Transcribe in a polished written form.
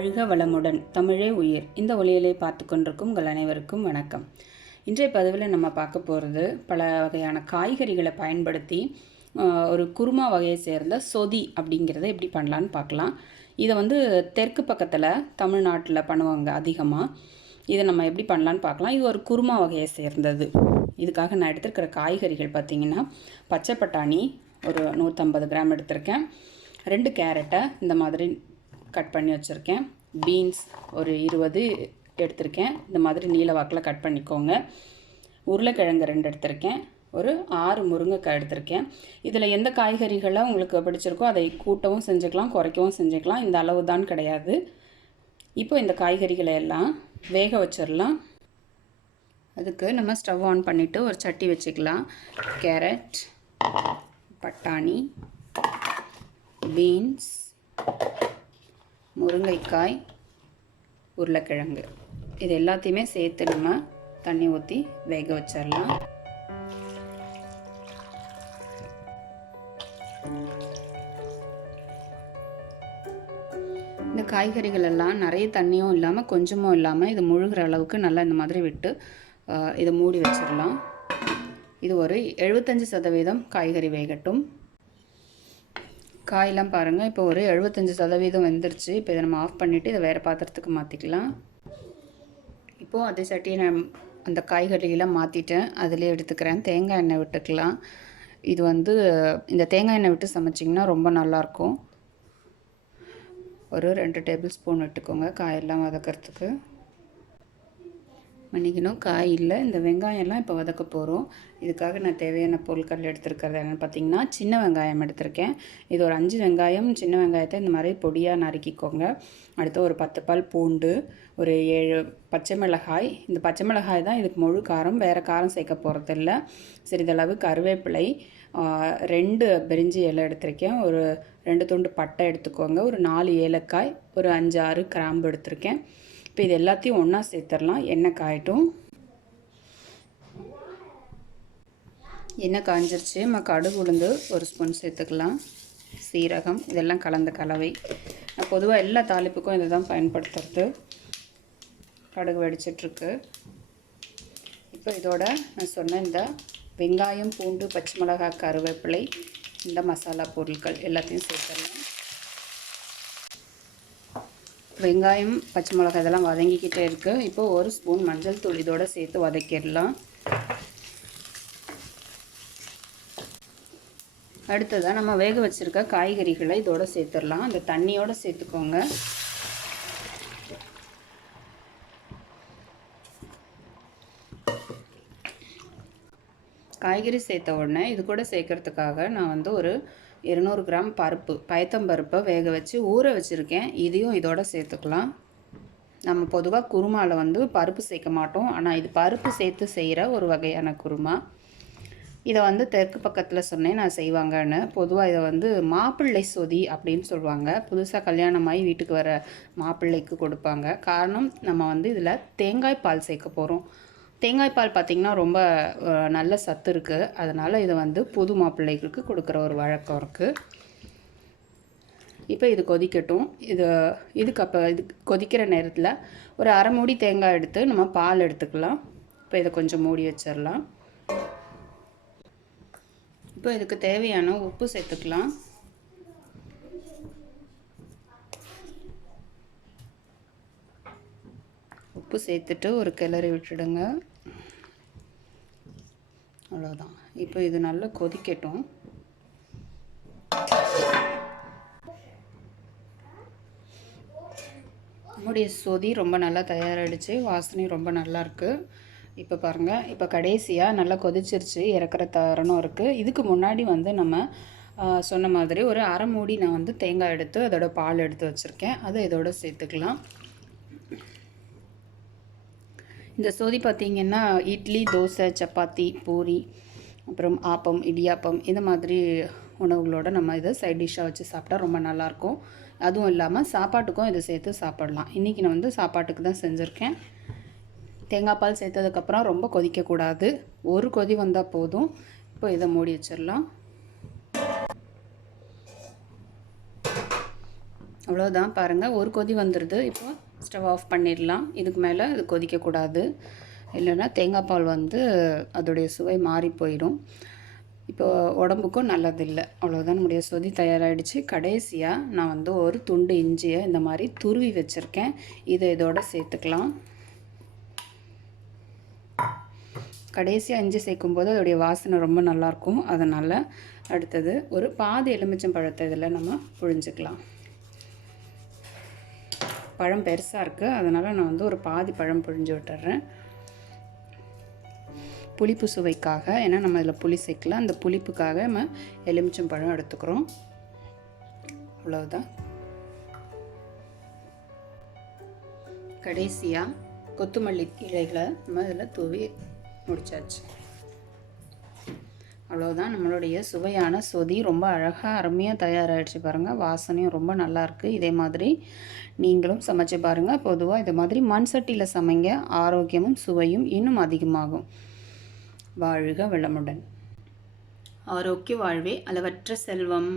வாழ்க வளமுடன், தமிழே உயிர். இந்த ஒளியலை பார்த்து கொண்டிருக்கும் உங்கள் அனைவருக்கும் வணக்கம். இன்றைய பதிவில் நம்ம பார்க்க போகிறது பல வகையான காய்கறிகளை பயன்படுத்தி ஒரு குருமா வகையை சேர்ந்த சொதி அப்படிங்கிறத எப்படி பண்ணலான்னு பார்க்கலாம். இதை தெற்கு பக்கத்தில் தமிழ்நாட்டில் பண்ணுவாங்க அதிகமாக. இதை நம்ம எப்படி பண்ணலான்னு பார்க்கலாம். இது ஒரு குருமா வகையை சேர்ந்தது. இதுக்காக நான் எடுத்துருக்கிற காய்கறிகள் பார்த்திங்கன்னா, பச்சை பட்டாணி ஒரு 150 கிராம் எடுத்திருக்கேன். 2 கேரட்டை இந்த மாதிரி கட் பண்ணி வச்சுருக்கேன். பீன்ஸ் ஒரு 20 எடுத்திருக்கேன். இந்த மாதிரி நீல வாக்கில் கட் பண்ணிக்கோங்க. உருளைக்கிழங்கு 2 எடுத்திருக்கேன். ஒரு 6 முருங்கைக்காய் எடுத்திருக்கேன். இதில் எந்த காய்கறிகளை உங்களுக்கு பிடிச்சிருக்கோ அதை கூட்டவும் செஞ்சுக்கலாம், குறைக்கவும் செஞ்சுக்கலாம். இந்த அளவு தான் கிடையாது. இப்போ இந்த காய்கறிகளை எல்லாம் வேக வச்சிடலாம். அதுக்கு நம்ம ஸ்டவ் ஆன் பண்ணிவிட்டு ஒரு சட்டி வச்சுக்கலாம். கேரட், பட்டாணி, பீன்ஸ், முருங்கைக்காய், உருளைக்கிழங்கு இது எல்லாத்தையுமே சேர்த்து நம்ம தண்ணி ஊற்றி வேக வச்சிடலாம். இந்த காய்கறிகள் எல்லாம் நிறைய தண்ணியும் இல்லாமல் கொஞ்சமும் இல்லாமல் இது முழுகிற அளவுக்கு நல்லா இந்த மாதிரி விட்டு இதை மூடி வச்சிடலாம். இது ஒரு 75% காய்கறி வேகட்டும். காயெல்லாம் பாருங்கள், இப்போ ஒரு 75% வெந்துருச்சு. இப்போ இதை நம்ம ஆஃப் பண்ணிவிட்டு இதை வேறு பாத்திரத்துக்கு மாற்றிக்கலாம். இப்போது அதே சட்டியை நான் அந்த காய்கறியெல்லாம் மாற்றிட்டேன். அதிலே எடுத்துக்கிறேன். தேங்காய் எண்ணெய் விட்டுக்கலாம். இது இந்த தேங்காய் எண்ணெய் விட்டு சமைச்சிங்கன்னா ரொம்ப நல்லாயிருக்கும். ஒரு 2 டேபிள் ஸ்பூன் விட்டுக்கோங்க காயெல்லாம் வதக்கிறதுக்கு. மன்னிக்கணும், காய் இல்லை, இந்த வெங்காயம்லாம் இப்போ வதக்க போகிறோம். இதுக்காக நான் தேவையான பொருட்கள் எடுத்துருக்கிறது என்னென்னு பார்த்தீங்கன்னா, சின்ன வெங்காயம் எடுத்திருக்கேன். இது ஒரு 5 வெங்காயம், சின்ன வெங்காயத்தை இந்த மாதிரி பொடியாக நறுக்கிக்கோங்க. அடுத்து ஒரு 10 பல் பூண்டு, ஒரு 7 பச்சை மிளகாய். இந்த பச்சை மிளகாய் தான் இதுக்கு முழு காரம், வேறு காரம் சேர்க்க போகிறதில்ல. சிறிதளவு கருவேப்பிலை, 2 பிரிஞ்சி இலை எடுத்திருக்கேன். ஒரு 2 துண்டு பட்டை எடுத்துக்கோங்க. ஒரு 4 ஏலக்காய், ஒரு 5-6 கிராம்பு எடுத்திருக்கேன். இப்போ இது எல்லாத்தையும் ஒன்றா சேர்த்துடலாம். எண்ணெய் காயட்டும். எண்ணெய் காய்ஞ்சிருச்சு. நம்ம கடுகு உளுந்து ஒரு ஸ்பூன் சேர்த்துக்கலாம். சீரகம், இதெல்லாம் கலந்த கலவை. நான் பொதுவாக எல்லா தாளிப்புக்கும் இதை தான் பயன்படுத்துறது. கடுகு வெடிச்சிட்ருக்கு. இப்போ இதோட நான் சொன்ன இந்த வெங்காயம், பூண்டு, பச்சை மிளகாய், கருவேப்பிலை, இந்த மசாலா பொருட்கள் எல்லாத்தையும் சேர்த்துடலாம். வெங்காயம், பச்சை மிளகாய் இதெல்லாம் வதங்கிக்கிட்டே இருக்குது. இப்போது ஒரு ஸ்பூன் மஞ்சள் தூள் இதோடு சேர்த்து வதக்கிடலாம். அடுத்ததாக நம்ம வேக வச்சுருக்க காய்கறிகளை இதோடு சேர்த்துடலாம். அந்த தண்ணியோடு சேர்த்துக்கோங்க. காய்கறி சேர்த்த உடனே இது கூட சேர்க்கறதுக்காக நான் ஒரு 200 கிராம் பருப்பு, பயத்தம்பருப்பை வேக வச்சு ஊற வச்சுருக்கேன். இதையும் இதோட சேர்த்துக்கலாம். நம்ம பொதுவாக குருமாவில் பருப்பு சேர்க்க மாட்டோம். ஆனால் இது பருப்பு சேர்த்து செய்கிற ஒரு வகையான குருமா. இதை தெற்கு பக்கத்தில் சொன்னேன் நான் செய்வாங்கன்னு. பொதுவாக இதை மாப்பிள்ளை சொதி அப்படின்னு சொல்லுவாங்க. புதுசாக கல்யாணமாகி வீட்டுக்கு வர மாப்பிள்ளைக்கு கொடுப்பாங்க. காரணம், நம்ம இதில் தேங்காய் பால் சேர்க்க போகிறோம். தேங்காய் பால் பார்த்திங்கன்னா ரொம்ப நல்ல சத்து இருக்குது. அதனால் இதை புது மாப்பிள்ளைகளுக்கு கொடுக்குற ஒரு வழக்கம் இருக்குது. இப்போ இது கொதிக்கட்டும். இது கொதிக்கிற நேரத்தில் ஒரு அரை மூடி தேங்காய் எடுத்து நம்ம பால் எடுத்துக்கலாம். இப்போ இதை கொஞ்சம் மூடி வச்சிடலாம். இப்போ இதுக்கு தேவையான உப்பு சேர்த்துக்கலாம். உப்பு சேர்த்துட்டு ஒரு கிளறி விட்டுடுங்க. அவ்வளோதான். இப்போ இது நல்லா கொதிக்கட்டும். நம்முடைய சொதி ரொம்ப நல்லா தயாராகிடுச்சு. வாசனை ரொம்ப நல்லா இருக்குது. இப்போ பாருங்கள், இப்போ கடைசியாக நல்லா கொதிச்சிருச்சு. இறக்குற தருணம் இருக்குது. இதுக்கு முன்னாடி நம்ம சொன்ன மாதிரி ஒரு அரை மூடி நான் தேங்காய் எடுத்து அதோட பால் எடுத்து வச்சுருக்கேன். அதை இதோட சேர்த்துக்கலாம். இந்த சொதி பார்த்திங்கன்னா இட்லி, தோசை, சப்பாத்தி, பூரி, அப்புறம் ஆப்பம், இடியாப்பம் இந்த மாதிரி உணவுகளோடு நம்ம இதை சைட் டிஷ்ஷாக வச்சு சாப்பிட்டா ரொம்ப நல்லாயிருக்கும். அதுவும் இல்லாமல் சாப்பாட்டுக்கும் இதை சேர்த்து சாப்பிடலாம். இன்றைக்கி நான் சாப்பாட்டுக்கு தான் செஞ்சுருக்கேன். தேங்காய் பால் சேர்த்ததுக்கப்புறம் ரொம்ப கொதிக்கக்கூடாது. ஒரு கொதி வந்தால் போதும். இப்போ இதை மூடி வச்சிடலாம். அவ்வளோதான் பாருங்கள், ஒரு கொதி வந்துடுது. இப்போ ஸ்டவ் ஆஃப் பண்ணிடலாம். இதுக்கு மேலே அது கொதிக்கக்கூடாது, இல்லைன்னா தேங்காய் பால் வந்து அதோடைய சுவை மாறி போயிடும். இப்போ உடம்புக்கும் நல்லதில்லை. அவ்வளோதான், நம்முடைய சொதி தயாராகிடுச்சு. கடைசியாக நான் வந்து ஒரு துண்டு இஞ்சியை இந்த மாதிரி துருவி வச்சுருக்கேன். இதை இதோட சேர்த்துக்கலாம். கடைசியாக இஞ்சி சேர்க்கும்போது அதோடைய வாசனை ரொம்ப நல்லாயிருக்கும். அதனால் அடுத்தது ஒரு பாதி எலுமிச்சம் பழத்தை இதில் நம்ம புழிஞ்சிக்கலாம். பழம் பெருசாக இருக்குது, அதனால் நான் வந்து ஒரு பாதி பழம் புழிஞ்சு விட்டுறேன். புளிப்பு சுவைக்காக, ஏன்னா நம்ம இதில் புளி சேர்க்கல, அந்த புளிப்புக்காக நம்ம எலுமிச்சம் பழம் எடுத்துக்கிறோம். அவ்வளோதான். கடைசியாக கொத்தமல்லி இலைகளை நம்ம இதில் தூவி முடிச்சாச்சு. அவ்வளோதான், நம்மளுடைய சுவையான சொதி ரொம்ப அழகாக அருமையாக தயாராகிடுச்சு பாருங்கள். வாசனையும் ரொம்ப நல்லாயிருக்கு. இதே மாதிரி நீங்களும் சமைச்சு பாருங்கள். பொதுவாக இது மாதிரி மண் சட்டியில் சமைங்க, ஆரோக்கியமும் சுவையும் இன்னும் அதிகமாகும். வாழ்க வளமுடன். ஆரோக்கிய வாழ்வே அளவற்ற செல்வம்.